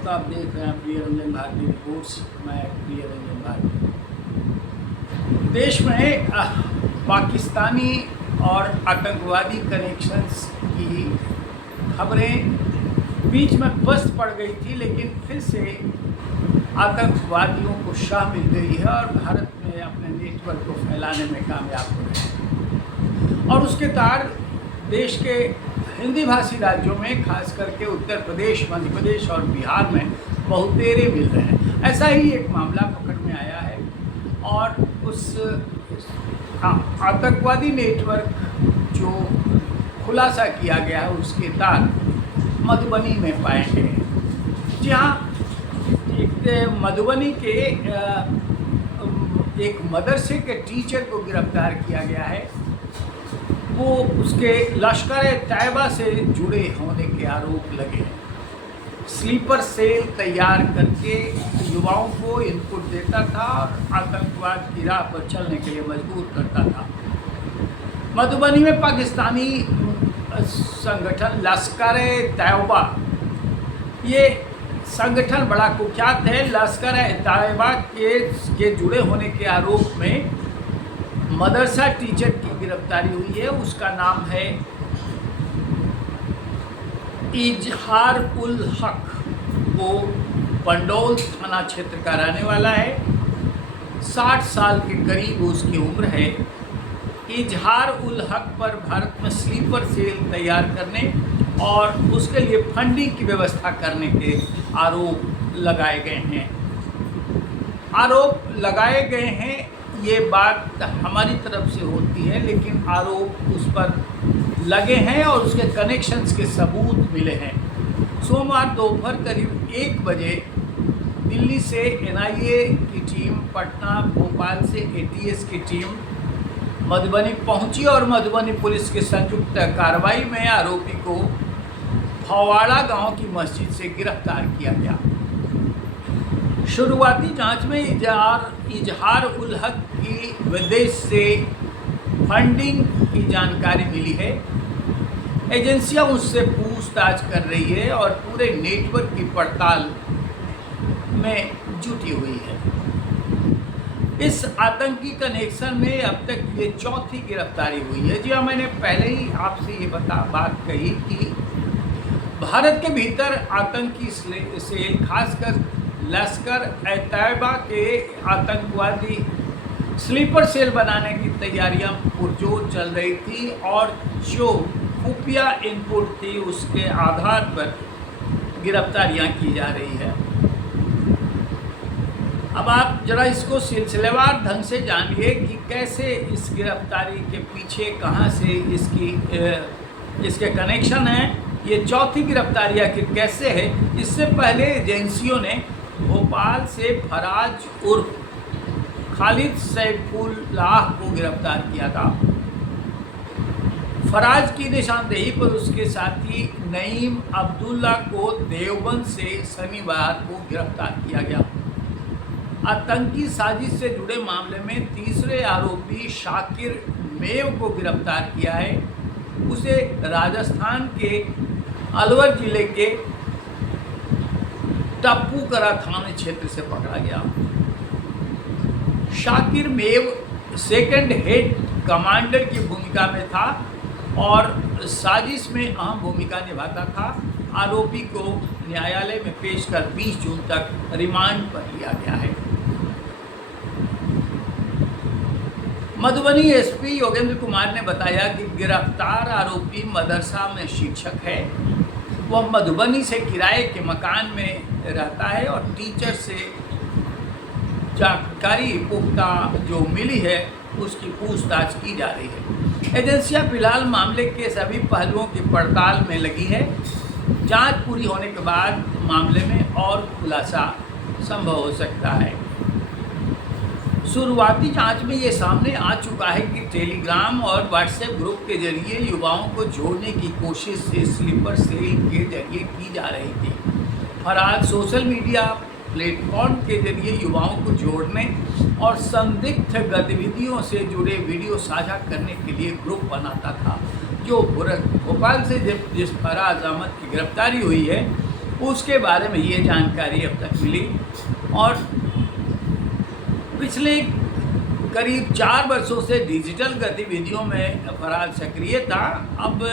श्रोता, आप देख रहे हैं प्रिय रंजन भारती रिपोर्ट्स। मैं प्रिय रंजन भारती। देश में पाकिस्तानी और आतंकवादी कनेक्शंस की खबरें बीच में बस पड़ गई थी, लेकिन फिर से आतंकवादियों को शाह मिल गई है और भारत में अपने नेटवर्क को फैलाने में कामयाब हो रहे हैं। और उसके तार देश के हिंदी भाषी राज्यों में, खास करके उत्तर प्रदेश, मध्य प्रदेश और बिहार में बहुतेरे मिल रहे हैं। ऐसा ही एक मामला पकड़ में आया है और उस आतंकवादी नेटवर्क जो खुलासा किया गया है उसके तार मधुबनी में पाए गए, जहाँ एक मधुबनी के एक मदरसे के टीचर को गिरफ्तार किया गया है। वो उसके लश्कर-ए-तैयबा से जुड़े होने के आरोप लगे हैं। स्लीपर सेल तैयार करके युवाओं को इनपुट देता था और आतंकवाद की राह पर चलने के लिए मजबूर करता था। मधुबनी में पाकिस्तानी संगठन लश्कर-ए-तैयबा, ये संगठन बड़ा कुख्यात है। लश्कर-ए-तैयबा के जुड़े होने के आरोप में मदरसा टीचर की गिरफ्तारी हुई है। उसका नाम है इजहार उल हक। वो पंडौल थाना क्षेत्र का रहने वाला है। 60 साल के करीब उसकी उम्र है। इजहार उल हक पर भारत में स्लीपर सेल तैयार करने और उसके लिए फंडिंग की व्यवस्था करने के आरोप लगाए गए हैं। ये बात हमारी तरफ से होती है, लेकिन आरोप उस पर लगे हैं और उसके कनेक्शंस के सबूत मिले हैं। सोमवार दोपहर करीब 1 बजे दिल्ली से एनआईए की टीम, पटना भोपाल से एटीएस की टीम मधुबनी पहुंची और मधुबनी पुलिस की संयुक्त कार्रवाई में आरोपी को फवाड़ा गांव की मस्जिद से गिरफ्तार किया गया। शुरुआती जांच में इजहार उल हक की विदेश से फंडिंग की जानकारी मिली है। एजेंसियां उससे पूछताछ कर रही है और पूरे नेटवर्क की पड़ताल में जुटी हुई है। इस आतंकी कनेक्शन में अब तक ये चौथी गिरफ्तारी हुई है। जी हाँ, मैंने पहले ही आपसे ये बात कही कि भारत के भीतर आतंकी सेल, खासकर लश्कर-ए-तैयबा के आतंकवादी स्लीपर सेल बनाने की तैयारियां पुरजोर चल रही थी और जो खुफिया इनपुट थी उसके आधार पर गिरफ्तारियां की जा रही है। अब आप जरा इसको सिलसिलेवार ढंग से जानिए कि कैसे इस गिरफ्तारी के पीछे कहां से इसके कनेक्शन हैं। ये चौथी गिरफ्तारी आखिर कैसे है? इससे पहले एजेंसियों ने भोपाल से फराज उर्फ खालिद सैफुल्लाह को गिरफ्तार किया था। फराज की निशानदेही पर उसके साथी नईम अब्दुल्ला को देवबंद से शनिवार को गिरफ्तार किया गया। आतंकी साजिश से जुड़े मामले में तीसरे आरोपी शाकिर मेव को गिरफ्तार किया है। उसे राजस्थान के अलवर जिले के टप्पूकरा थाना क्षेत्र से पकड़ा गया। शाकिर मेव सेकंड हेड कमांडर की भूमिका में था और साजिश में अहम भूमिका निभाता था। आरोपी को न्यायालय में पेश कर 20 जून तक रिमांड पर लिया गया है। मधुबनी एसपी योगेंद्र कुमार ने बताया कि गिरफ्तार आरोपी मदरसा में शिक्षक है। वह मधुबनी से किराए के मकान में रहता है और टीचर से जानकारी पुख्ता जो मिली है उसकी पूछताछ की जा रही है। एजेंसियां फिलहाल मामले के सभी पहलुओं की पड़ताल में लगी है। जांच पूरी होने के बाद मामले में और खुलासा संभव हो सकता है। शुरुआती जांच में ये सामने आ चुका है कि टेलीग्राम और व्हाट्सएप ग्रुप के जरिए युवाओं को जोड़ने की कोशिश स्लीपर सेल के जरिए की जा रही थी। फराज सोशल मीडिया प्लेटफॉर्म के जरिए युवाओं को जोड़ने और संदिग्ध गतिविधियों से जुड़े वीडियो साझा करने के लिए ग्रुप बनाता था। जो भोपाल से जिस फराज अहमद की गिरफ्तारी हुई है उसके बारे में ये जानकारी अब तक मिली। और पिछले करीब 4 वर्षों से डिजिटल गतिविधियों में फराज सक्रिय था। अब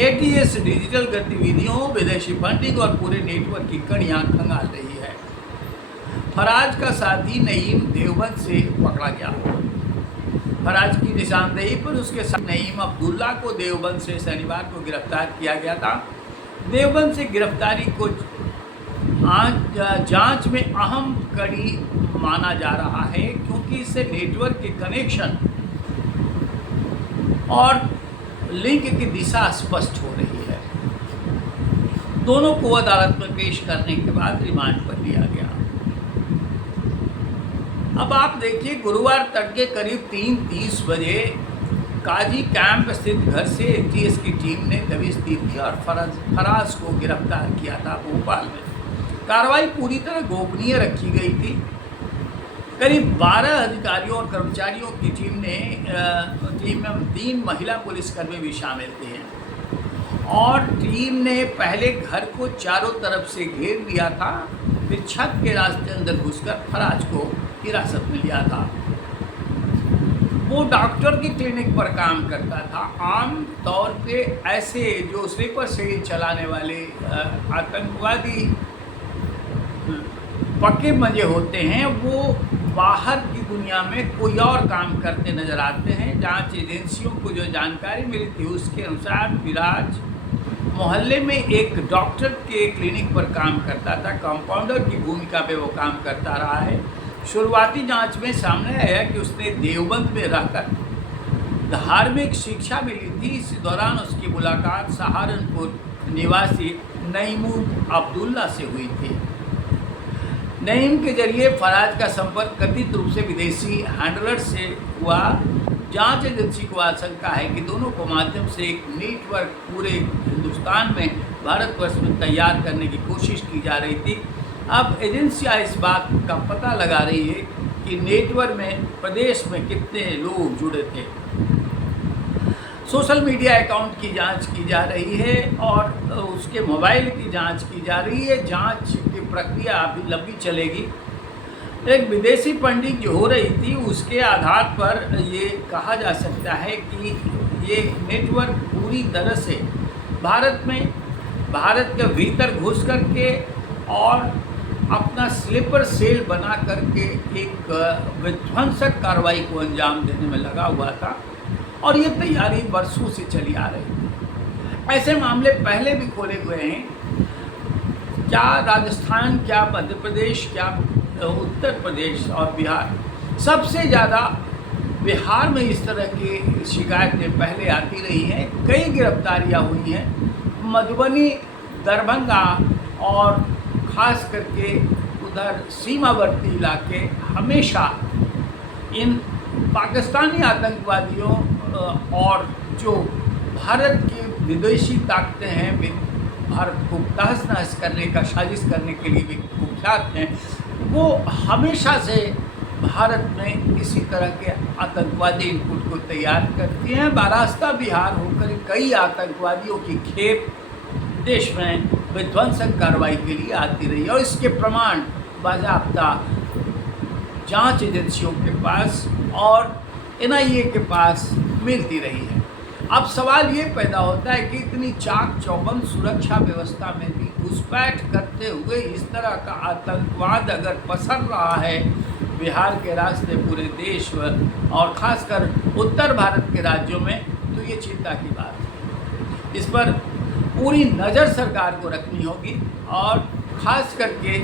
एटीएस डिजिटल गतिविधियों, विदेशी फंडिंग और पूरे नेटवर्क की कड़ियाँ खंगाल रही है। फराज का साथी नईम देवबंद से पकड़ा गया। फराज की निशानदेही पर उसके साथ नईम अब्दुल्ला को देवबंद से शनिवार को गिरफ्तार किया गया था। देवबंद से गिरफ्तारी को जांच में अहम कड़ी माना जा रहा है, क्योंकि इससे नेटवर्क के कनेक्शन और लिंक की दिशा स्पष्ट हो रही है। दोनों को अदालत में पेश करने के बाद रिमांड पर लिया गया। अब आप देखिए, गुरुवार तड़के करीब 3:30 बजे काजी कैंप स्थित घर से एटीएस की टीम ने दबिश दी थी और फराज को गिरफ्तार किया था भोपाल में। कार्रवाई पूरी तरह गोपनीय रखी गई थी। करीब 12 अधिकारियों और कर्मचारियों की टीम में 3 महिला पुलिसकर्मी भी शामिल थे और टीम ने पहले घर को चारों तरफ से घेर लिया था, फिर छत के रास्ते अंदर घुसकर फराज को हिरासत में लिया था। वो डॉक्टर की क्लिनिक पर काम करता था। आम तौर पे ऐसे जो स्लीपर सेल चलाने वाले आतंकवादी पक्के मजे होते हैं, वो बाहर की दुनिया में कोई और काम करते नजर आते हैं। जांच एजेंसियों को जो जानकारी मिली थी उसके अनुसार विराज मोहल्ले में एक डॉक्टर के क्लिनिक पर काम करता था। कंपाउंडर की भूमिका पे वो काम करता रहा है। शुरुआती जांच में सामने आया कि उसने देवबंद में रहकर धार्मिक शिक्षा मिली थी। इस दौरान उसकी मुलाकात सहारनपुर निवासी नईम अब्दुल्ला से हुई थी। नईम के जरिए फराज का संपर्क कथित रूप से विदेशी हैंडलर से हुआ। जांच एजेंसी को आशंका है कि दोनों को माध्यम से एक नेटवर्क पूरे हिंदुस्तान में, भारतवर्ष में तैयार करने की कोशिश की जा रही थी। अब एजेंसियाँ इस बात का पता लगा रही है कि नेटवर्क में प्रदेश में कितने लोग जुड़े थे। सोशल मीडिया अकाउंट की जांच की जा रही है और उसके मोबाइल की जांच की जा रही है। जांच की प्रक्रिया अभी लंबी चलेगी। एक विदेशी फंडिंग जो हो रही थी उसके आधार पर ये कहा जा सकता है कि ये नेटवर्क पूरी तरह से भारत के भीतर घुस करके और अपना स्लीपर सेल बना करके एक विध्वंसक कार्रवाई को अंजाम देने में लगा हुआ था और ये तैयारी वर्षों से चली आ रही थी। ऐसे मामले पहले भी खोले हुए हैं। क्या राजस्थान, क्या मध्य प्रदेश, क्या उत्तर प्रदेश और बिहार, सबसे ज़्यादा बिहार में इस तरह की शिकायतें पहले आती रही हैं। कई गिरफ्तारियां हुई हैं। मधुबनी, दरभंगा और ख़ास करके उधर सीमावर्ती इलाके हमेशा इन पाकिस्तानी आतंकवादियों और जो भारत की विदेशी ताकतें हैं, भारत को तहस नहस करने का साजिश करने के लिए भी कुख्यात हैं, वो हमेशा से भारत में इसी तरह के आतंकवादी इनपुट को तैयार करती हैं। महाराष्ट्र, बिहार होकर कई आतंकवादियों की खेप देश में विध्वंसक कार्रवाई के लिए आती रही और इसके प्रमाण बाज़ाब्ता जांच एजेंसियों के पास और एनआईए के पास मिलती रही है। अब सवाल ये पैदा होता है कि इतनी चाक चौबंद सुरक्षा व्यवस्था में भी घुसपैठ करते हुए इस तरह का आतंकवाद अगर पसर रहा है बिहार के रास्ते पूरे देश और ख़ासकर उत्तर भारत के राज्यों में, तो ये चिंता की बात है। इस पर पूरी नज़र सरकार को रखनी होगी और ख़ास करके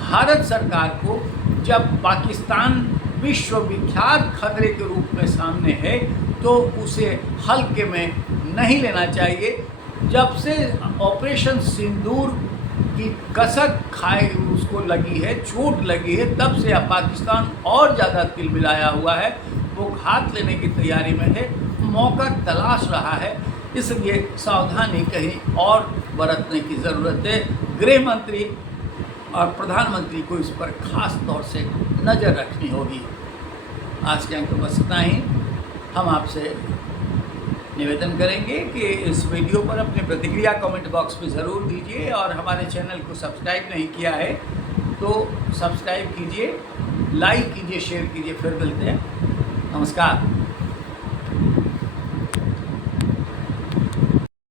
भारत सरकार को, जब पाकिस्तान विश्वविख्यात खतरे के रूप में सामने है तो उसे हल्के में नहीं लेना चाहिए। जब से ऑपरेशन सिंदूर की कसक खाए उसको लगी है, चोट लगी है, तब से अब पाकिस्तान और ज़्यादा तिलमिलाया हुआ है। वो घात लेने की तैयारी में है, मौका तलाश रहा है। इसलिए सावधानी कहीं और बरतने की ज़रूरत है। गृह मंत्री और प्रधानमंत्री को इस पर खास तौर से नज़र रखनी होगी। आज के अंक बस इतना ही। हम आपसे निवेदन करेंगे कि इस वीडियो पर अपनी प्रतिक्रिया कमेंट बॉक्स में ज़रूर दीजिए, और हमारे चैनल को सब्सक्राइब नहीं किया है तो सब्सक्राइब कीजिए, लाइक कीजिए, शेयर कीजिए। फिर मिलते हैं। नमस्कार।